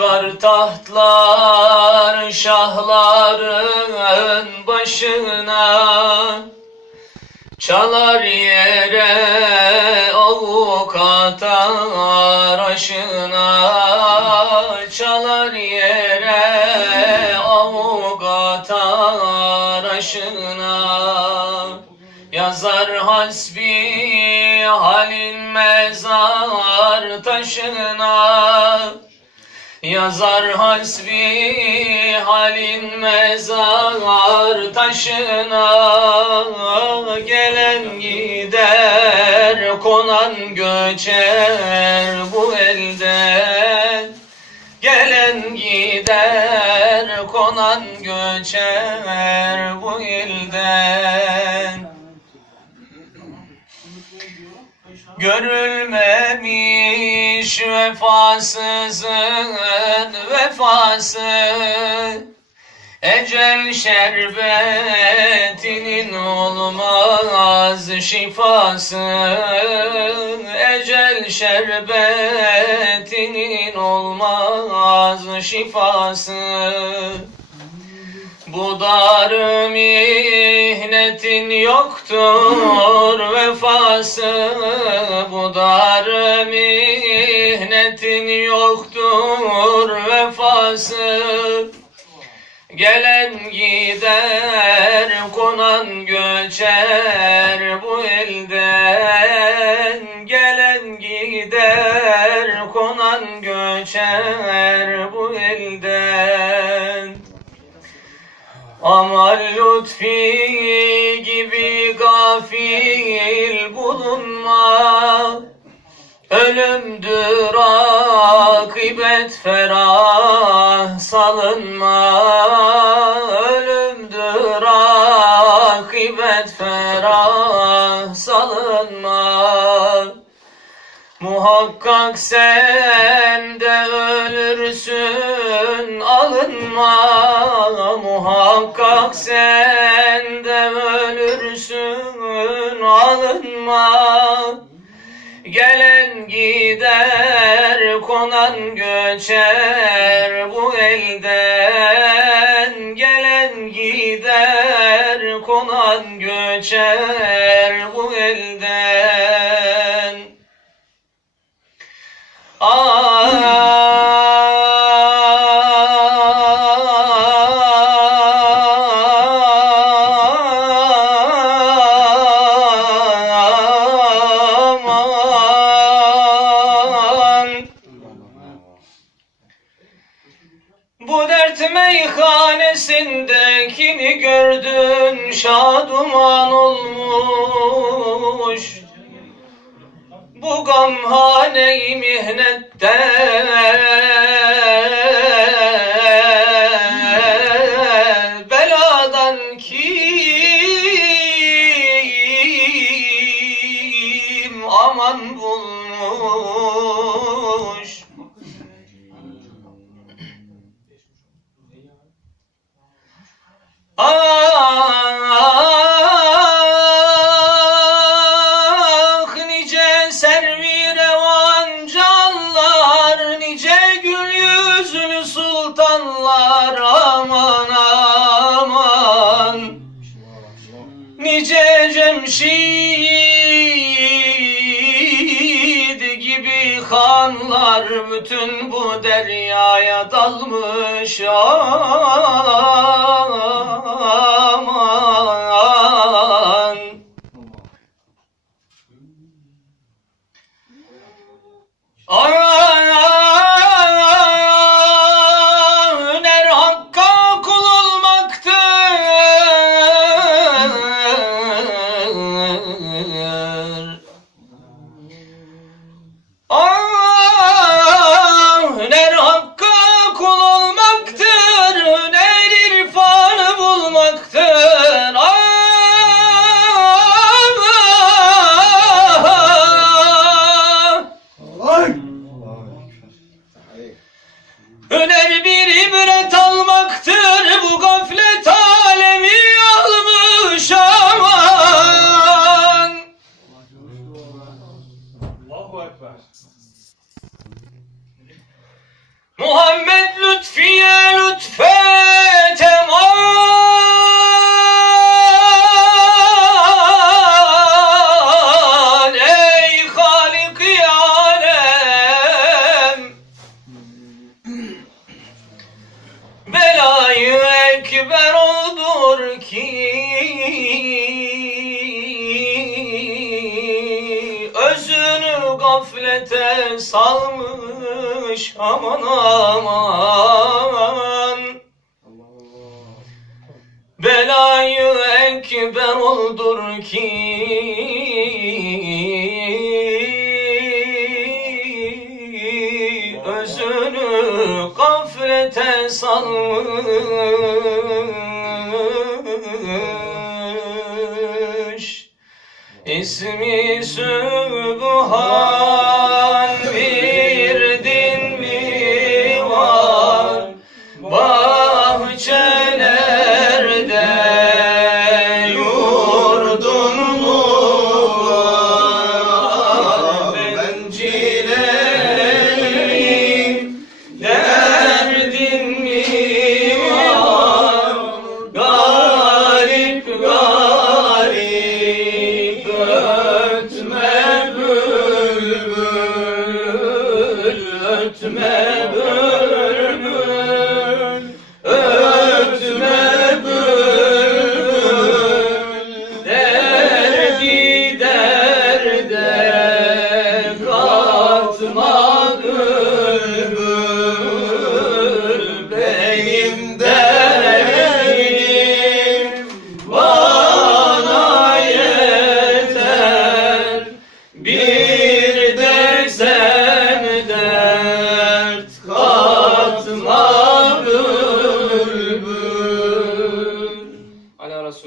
Kalkar tahtlar şahların başına Çalar yere avukatar aşına Çalar yere avukatar aşına Yazar hasbi halin mezar taşına Yazar hasbi halin mezar taşına Gelen gider konan göçer bu elden. Gelen gider konan göçer bu ilden Görülmemiş vefasızın vefası. Ecel şerbetinin olmaz şifası. Ecel şerbetinin olmaz şifası bu dar mihnetin yoktur vefası. Bu dar mihnetin yoktur vefası. Gelen gider konan göçer bu elden Amal lütfi gibi gafil bulunma. Ölümdür akıbet ferah salınma Muhakkak sen de ölürsün alınma. Muhakkak sen de ölürsün alınma. Gelen gider konan göçer bu elden. Gelen gider konan göçer bu elden meyhanesindekini gördün şaduman olmuş. Bu gamhane-i mihnette gibi hanlar bütün bu deryaya dalmış. Aman Ah, Özünü gaflete salmış aman aman. Belayı ekber oldur ki Özünü gaflete salmış. İsmi Sübhan.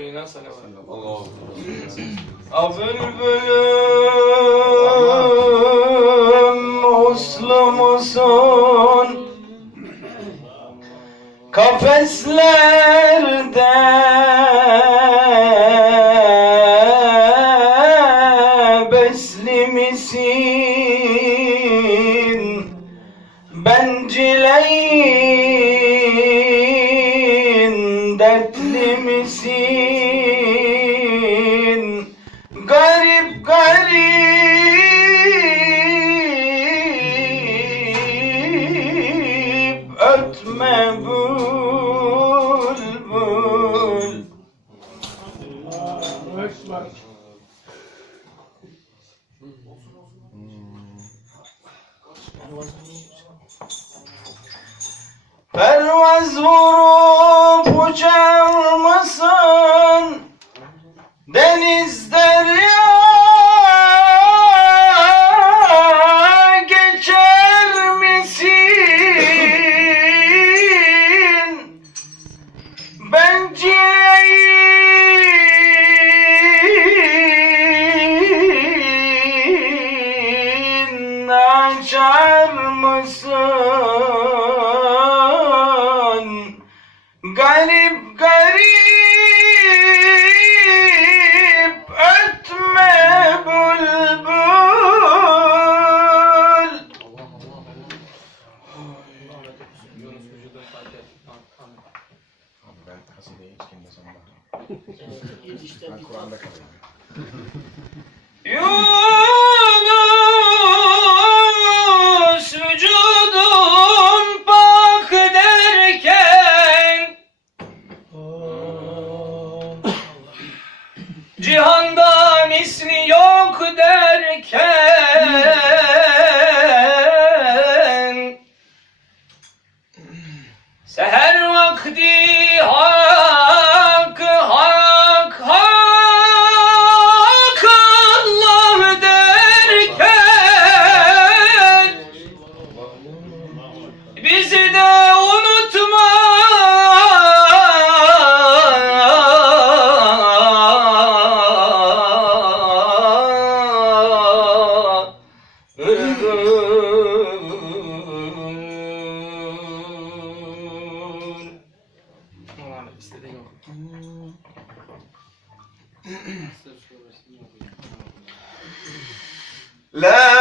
Resulüne selam. Allah'ım. Abül bölüm uslu? Kafeslerde? Bencileyim. garip garip ötme bulbul. لا